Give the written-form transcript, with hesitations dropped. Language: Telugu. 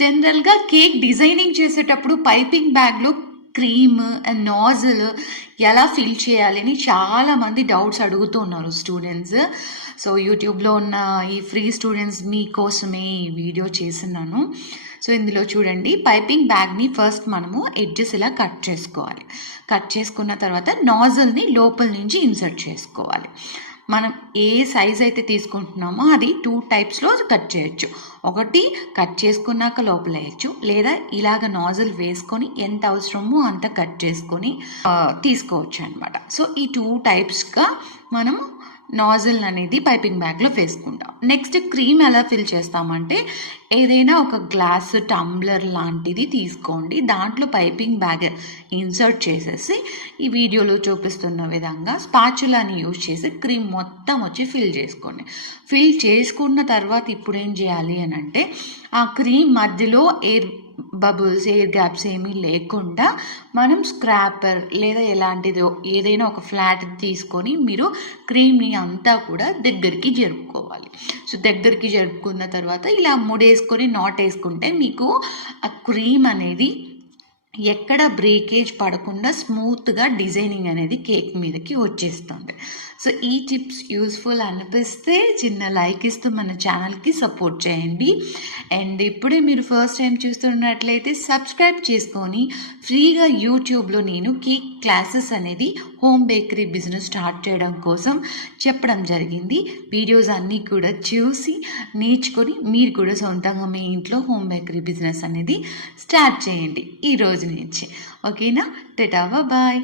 జనరల్‌గా కేక్ డిజైనింగ్ చేసేటప్పుడు పైపింగ్ బ్యాగ్‌లో క్రీమ్ అండ్ నాజిల్ ఎలా ఫిల్ చేయాలి అని చాలామంది డౌట్స్ అడుగుతూ ఉన్నారు స్టూడెంట్స్. సో, యూట్యూబ్‌లో ఉన్న ఈ ఫ్రీ స్టూడెంట్స్ మీకోసమే ఈ వీడియో చేస్తున్నాను. సో, ఇందులో చూడండి, పైపింగ్ బ్యాగ్‌ని ఫస్ట్ మనము ఎడ్జెస్ ఇలా కట్ చేసుకోవాలి. కట్ చేసుకున్న తర్వాత నాజిల్‌ని లోపల నుంచి ఇన్సర్ట్ చేసుకోవాలి. మనం ఏ సైజ్ అయితే తీసుకుంటున్నామో అది 2 టైప్స్‌లో కట్ చేయొచ్చు. ఒకటి కట్ చేసుకున్నాక లోపల వేయచ్చు, లేదా ఇలాగ నాజిల్ వేసుకొని ఎంత అవసరమో అంత కట్ చేసుకొని తీసుకోవచ్చు అనమాట. సో ఈ 2 టైప్స్గా మనం నాజిల్ అనేది పైపింగ్ బ్యాగ్లో వేసుకుంటాం. నెక్స్ట్ క్రీమ్ ఎలా ఫిల్ చేస్తామంటే, ఏదైనా ఒక గ్లాస్ టంబ్లర్ లాంటిది తీసుకోండి, దాంట్లో పైపింగ్ బ్యాగ్ ఇన్సర్ట్ చేసేసి ఈ వీడియోలో చూపిస్తున్న విధంగా స్పాచులాని యూజ్ చేసి క్రీమ్ మొత్తం వచ్చి ఫిల్ చేసుకోండి. ఫిల్ చేసుకున్న తర్వాత ఇప్పుడు ఏం చేయాలి అని అంటే, ఆ క్రీమ్ మధ్యలో ఎయిర్ బబుల్స్, ఎయిర్ గ్యాప్స్ ఏమీ లేకుండా మనం స్క్రాపర్ లేదా ఎలాంటిదో ఏదైనా ఒక ఫ్లాట్ తీసుకొని మీరు క్రీమ్ని అంతా కూడా దగ్గరికి జరుపుకోవాలి. సో దగ్గరికి జరుపుకున్న తర్వాత ఇలా ముడేసుకొని నాట్ వేసుకుంటే మీకు ఆ క్రీమ్ అనేది ఎక్కడ బ్రేకేజ్ పడకుండా స్మూత్గా డిజైనింగ్ అనేది కేక్ మీదకి వచ్చేస్తుంది. సో ఈ టిప్స్ యూస్ఫుల్ అనిపిస్తే చిన్న లైక్ ఇస్తూ మన ఛానల్కి సపోర్ట్ చేయండి. అండ్ ఇప్పుడే మీరు ఫస్ట్ టైం చూస్తున్నట్లయితే సబ్స్క్రైబ్ చేసుకొని ఫ్రీగా యూట్యూబ్లో నేను కేక్ క్లాసెస్ అనేది హోమ్ బేకరీ బిజినెస్ స్టార్ట్ చేయడం కోసం చెప్పడం జరిగింది. వీడియోస్ అన్నీ కూడా చూసి నేర్చుకొని మీరు కూడా సొంతంగా మీ ఇంట్లో హోమ్ బేకరీ బిజినెస్ అనేది స్టార్ట్ చేయండి ఈ రోజు నుంచి. ఓకేనా? టాటా, బాయ్.